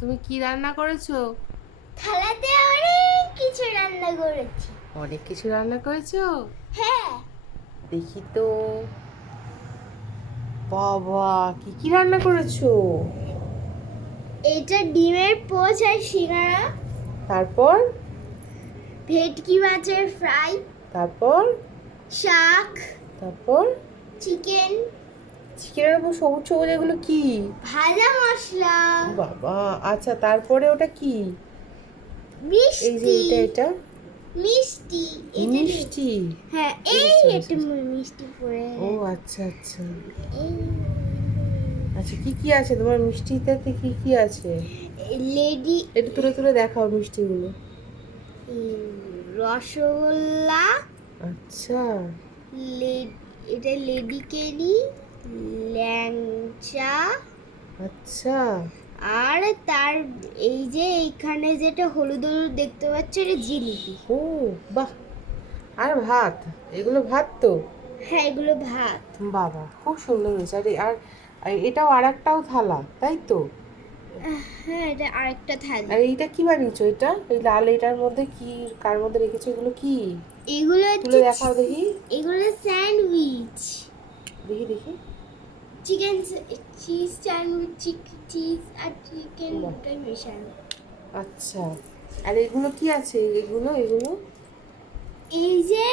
তুমি কি রান্না করেছ? থালাতে অনেক কিছু রান্না করেছি। অনেক কিছু রান্না করেছ? হ্যাঁ। দেখি তো। বাবা কি কি রান্না করেছ? এটা ডিমের পোচ আর সিঙ্গারা তারপর? ভেটকি মাছের ফ্রাই। তারপর? শাক। তারপর? চিকেন। চিকেনের উপর সবুজ সবুজ এগুলো কি? ভাজা মশলা। বাবা আচ্ছা তারপরে ওটা কি? এই যে মিষ্টি। এটা এটা? মিষ্টি। মিষ্টি। হ্যাঁ এই এটা মিষ্টি পড়ে ও আচ্ছা আচ্ছা। আচ্ছা কি কি আছে? তোমার মিষ্টিটাতে কি কি আছে? লেডি একটু তুলে তুলে দেখাও মিষ্টিগুলো। রসগোল্লা। আচ্ছা। লে- এটা লেডি কেনি। ল্যাংচা। আচ্ছা। আর তার এই যে এইখানে যেটা হলুদ হলুদ দেখতে পাচ্ছ এটা জিলিপি। ও বাহ। আর ভাত? এগুলো ভাত তো? হ্যাঁ এগুলো ভাত। বাবা খুব সুন্দর হয়েছে। আর আর এটাও আর একটাও থালা তাই তো? হ্যাঁ এটা আরেকটা থালি। আর এইটা কি বানিয়েছো এটা? এই লাল এটার মধ্যে কি কার মধ্যে রেখেছো এগুলো কি? এগুলো তুলে দেখাও দেখি। এগুলো স্যান্ডউইচ। দেখি দেখি। চিকেন চিজ স্যান্ডউইচ চিজ আর চিকেন। দুটোই মেশানো। আচ্ছা। আর এগুলো কি আছে? এগুলো এগুলো? এই যে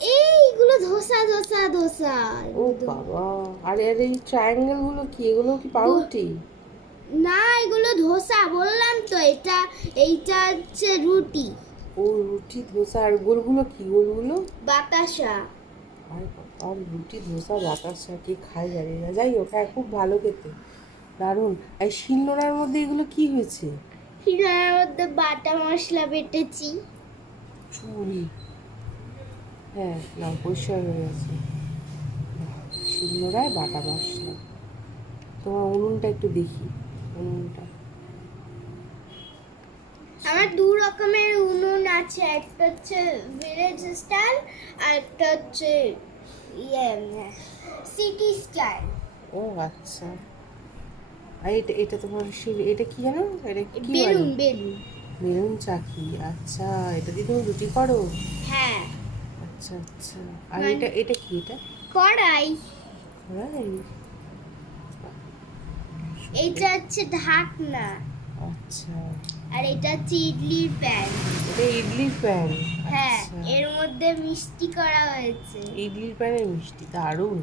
এইগুলো ধোসা ধোসা ধোসা। ও বাবা। আর এর এই ট্রায়াঙ্গেলগুলো কি? এগুলো কি পাউরুটি? না এগুলো ধোসা বললাম তো এটা এইটা হচ্ছে রুটি। ও রুটি ধোসা আর গোলগুলো কি? গোলগুলো? বাতাসা। আর রুটি ধোসা বাতাসা কে খায় জানি না। যাই হোক হ্যাঁ খুব ভালো খেতে। দারুণ। আর শিলনোড়ার মধ্যে এগুলো কি হয়েছে? হিরার মধ্যে বাটা মশলা বেটেছি। চুরি। হ্যাঁ না পরিষ্কার হয়ে গেছে। শিলনোড়ায় বাটা মশলা। তোমার উনুনটা একটু দেখি। উনুনটা। আমার দু রকমের উনুন আছে। একটা হচ্ছে ভিলেজ স্টাইল আর একটা হচ্ছে ইয়ে সিটি স্টাইল ও আচ্ছা। আর এটা এটা তোমার শিল এটা কি জানো? এটা কি বেলুন বেলুন। বেলুন চাকি আচ্ছা। এটা দিয়ে তুমি রুটি করো? হ্যাঁ। আচ্ছা আচ্ছা। আর এটা এটা কি এটা? কড়াই। Right. এইটা হচ্ছে ঢাকনা। আচ্ছা। আর এটা হচ্ছে ইডলির প্যান। এটা ইডলির প্যান? হ্যাঁ আচ্ছা। এর মধ্যে মিষ্টি করা হয়েছে। ইডলির প্যানে মিষ্টি দারুণ।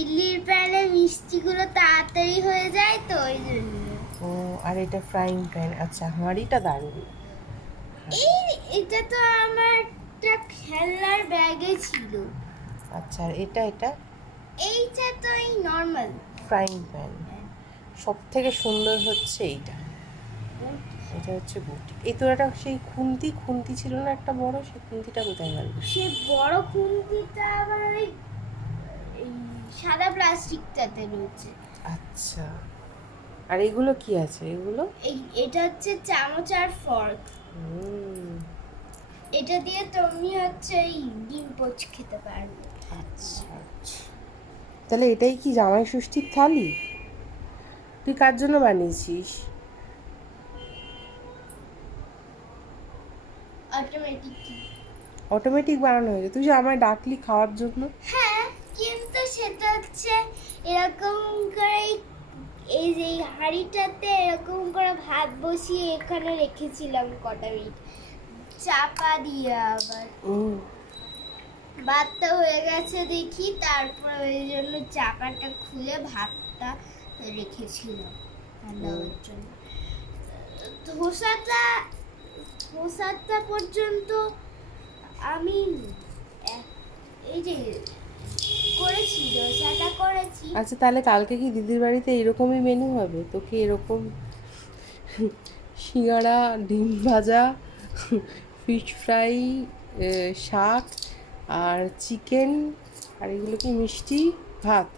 ইডলির প্যানে মিষ্টিগুলো তাড়াতাড়ি হয়ে যায় তো ওই জন্য। ও আর এটা ফ্রাইং প্যান। আচ্ছা হাঁড়িটা দারুণ। এই এটা তো আমার একটা খেলনার ব্যাগে ছিল। আচ্ছা আর এটা এটা? এইটা তো এই নর্মাল ফ্রাইং প্যান। সব থেকে সুন্দর হচ্ছে এইটা। এটা হচ্ছে বুটি এই তো একটা সেই খুন্তি খুন্তি ছিল না একটা বড় সেই খুন্তিটা কোথায় গেল? সে বড় খুন্তিটা আবার ওই এই সাদা প্লাস্টিকটাতে রয়েছে। আচ্ছা। আর এগুলো কি আছে? এগুলো? এই এটা হচ্ছে চামচ আর ফর্ক। এটা দিয়ে তুমি হচ্ছে এই ডিম পোচ খেতে পারবে। আচ্ছা আচ্ছা। তাহলে এটাই কি জামাই ষষ্ঠীর থালি? তুই কার জন্য বানিয়েছিস অটোমেটিক অটোমেটিক বানানো হয়ে হয়েছে তুই যে আমায় ডাকলি খাওয়ার জন্য। হ্যাঁ কিন্তু সেটা হচ্ছে এরকম করে এই যে হাঁড়িটাতে এরকম করে ভাত বসিয়ে এখানে রেখেছিলাম কটা মিনিট। চাপা দিয়ে আবার। ভাতটা হয়ে গেছে দেখি তারপর ওই জন্য চাপাটা খুলে ভাতটা রেখেছিলাম ঠান্ডা হওয়ার জন্য। ধোসাটা ধোসাটা পর্যন্ত আমি এই যে করেছি করেছি। আচ্ছা তাহলে কালকে কি দিদির বাড়িতে এরকমই মেনু হবে? তোকে এরকম সিঙ্গাড়া, ডিম ভাজা ফিশ ফ্রাই শাক আর চিকেন আর এগুলো কি মিষ্টি? ভাত।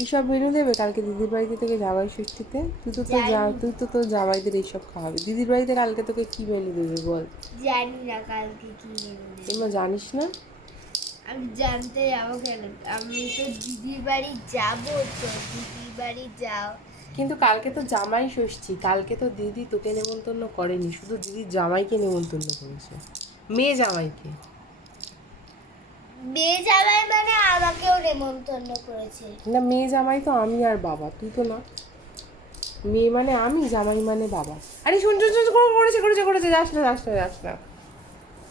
এইসব মেনু দেবে কালকে দিদির বাড়িতে তোকে জামাই ষষ্ঠীতে। তুই তো তোর যা তুই তো তোর জামাইদের এইসব খাওয়াবি। দিদির বাড়িতে কালকে তোকে কি মেনু দেবে বল? জানি না কালকে কি মেনু দেবে। জানিস না? আমি জানতে যাব কেন? আমি তো দিদির বাড়ি যাব তো। দিদির বাড়ি যাও। কিন্তু কালকে তো জামাই ষষ্ঠী। কালকে তো দিদি তোকে নেমন্তন্ন করেনি। শুধু দিদির জামাইকে নেমন্তন্ন করেছে। মেয়ে জামাইকে। বিয়ে যাওয়ার মানে আমাকেও নেমন্তন্ন করেছে। না, মেয়ে জামাই তো আমি আর বাবা, তুই তো না। মেয়ে মানে আমি, জামাই মানে বাবা। আরে শুন শুন শুন করে- করেছে করেছে করেছে, যাস না যাস না যাস না।